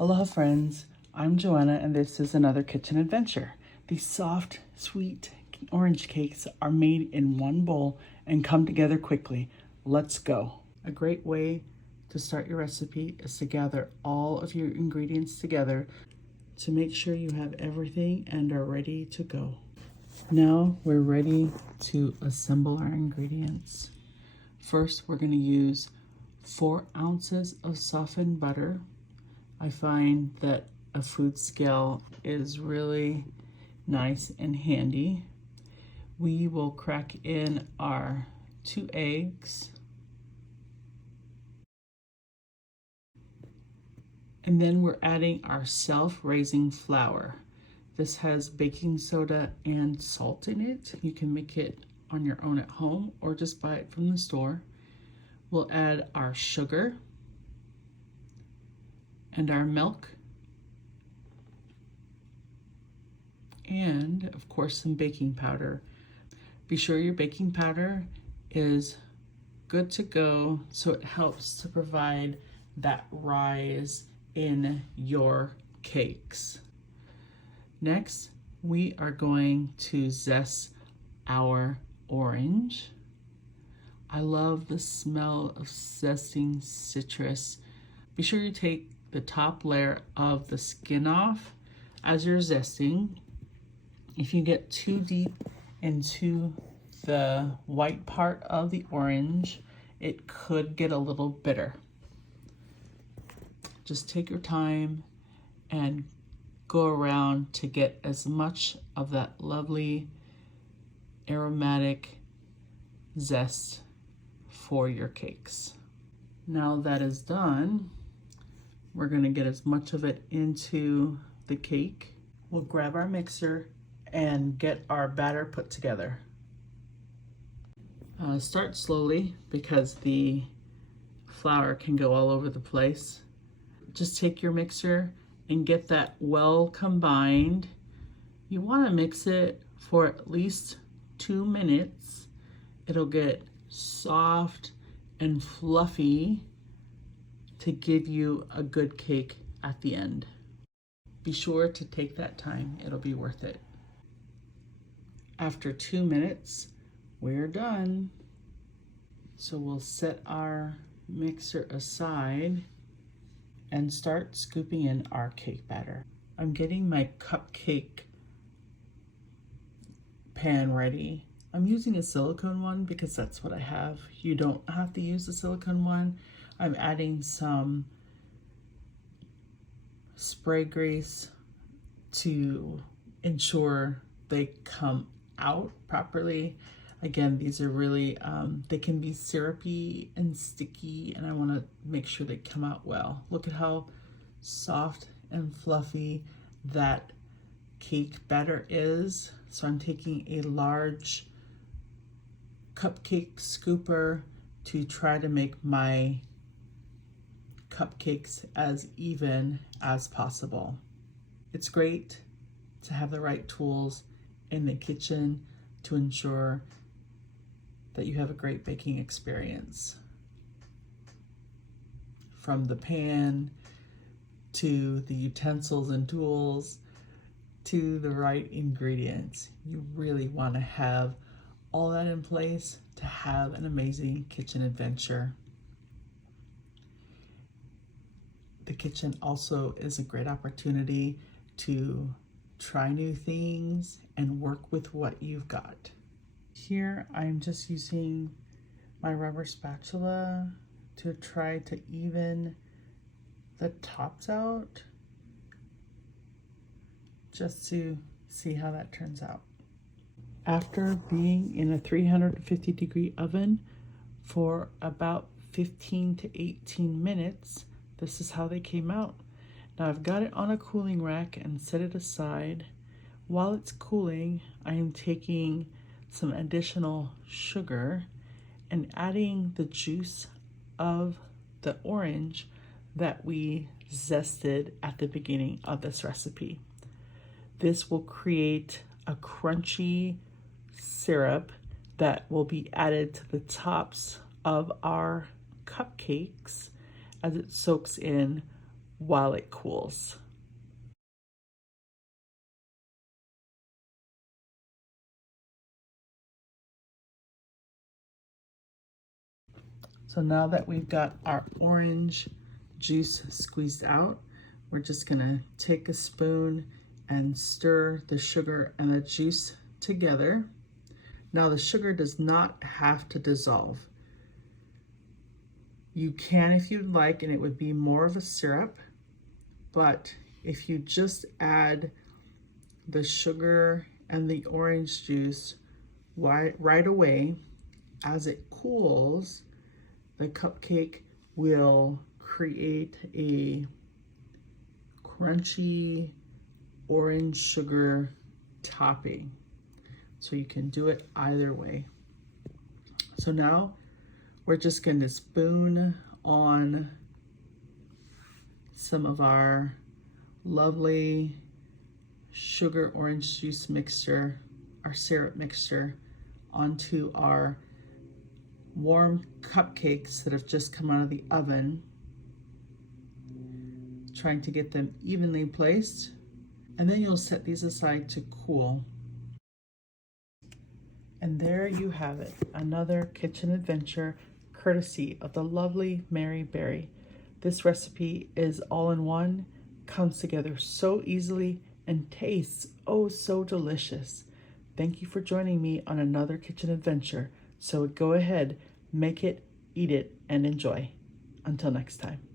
Aloha friends, I'm Joanna and this is another kitchen adventure. These soft, sweet orange cakes are made in one bowl and come together quickly. Let's go. A great way to start your recipe is to gather all of your ingredients together to make sure you have everything and are ready to go. Now we're ready to assemble our ingredients. First, we're going to use 4 ounces of softened butter. I find that a food scale is really nice and handy. We will crack in our 2 eggs. And then we're adding our self-raising flour. This has baking soda and salt in it. You can make it on your own at home or just buy it from the store. We'll add our sugar and our milk, and of course some baking powder. Be sure your baking powder is good to go so it helps to provide that rise in your cakes. Next, we are going to zest our orange. I love the smell of zesting citrus. Be sure you take the top layer of the skin off as you're zesting. If you get too deep into the white part of the orange, it could get a little bitter. Just take your time and go around to get as much of that lovely aromatic zest for your cakes. Now that is done, we're going to get as much of it into the cake. We'll grab our mixer and get our batter put together. Start slowly because the flour can go all over the place. Just take your mixer and get that well combined. You want to mix it for at least 2 minutes. It'll get soft and fluffy to give you a good cake at the end. Be sure to take that time, it'll be worth it. After 2 minutes, we're done. So we'll set our mixer aside and start scooping in our cake batter. I'm getting my cupcake pan ready. I'm using a silicone one because that's what I have. You don't have to use the silicone one. I'm adding some spray grease to ensure they come out properly. Again, these are really, they can be syrupy and sticky, and I want to make sure they come out well. Look at how soft and fluffy that cake batter is. So I'm taking a large cupcake scooper to try to make my cupcakes as even as possible. It's great to have the right tools in the kitchen to ensure that you have a great baking experience. From the pan to the utensils and tools to the right ingredients. You really want to have all that in place to have an amazing kitchen adventure. The kitchen also is a great opportunity to try new things and work with what you've got. Here I'm just using my rubber spatula to try to even the tops out, just to see how that turns out. After being in a 350 degree oven for about 15 to 18 minutes, this is how they came out. Now I've got it on a cooling rack and set it aside. While it's cooling, I am taking some additional sugar and adding the juice of the orange that we zested at the beginning of this recipe. This will create a crunchy syrup that will be added to the tops of our cupcakes as it soaks in while it cools. So now that we've got our orange juice squeezed out, we're just gonna take a spoon and stir the sugar and the juice together. Now the sugar does not have to dissolve. You can if you'd like, and it would be more of a syrup, but if you just add the sugar and the orange juice right away, as it cools, the cupcake will create a crunchy orange sugar topping. So you can do it either way. So now we're just going to spoon on some of our lovely sugar orange juice mixture, our syrup mixture, onto our warm cupcakes that have just come out of the oven, trying to get them evenly placed. And then you'll set these aside to cool. And there you have it, another kitchen adventure courtesy of the lovely Mary Berry. This recipe is all in one, comes together so easily, and tastes oh so delicious. Thank you for joining me on another kitchen adventure. So go ahead, make it, eat it, and enjoy. Until next time.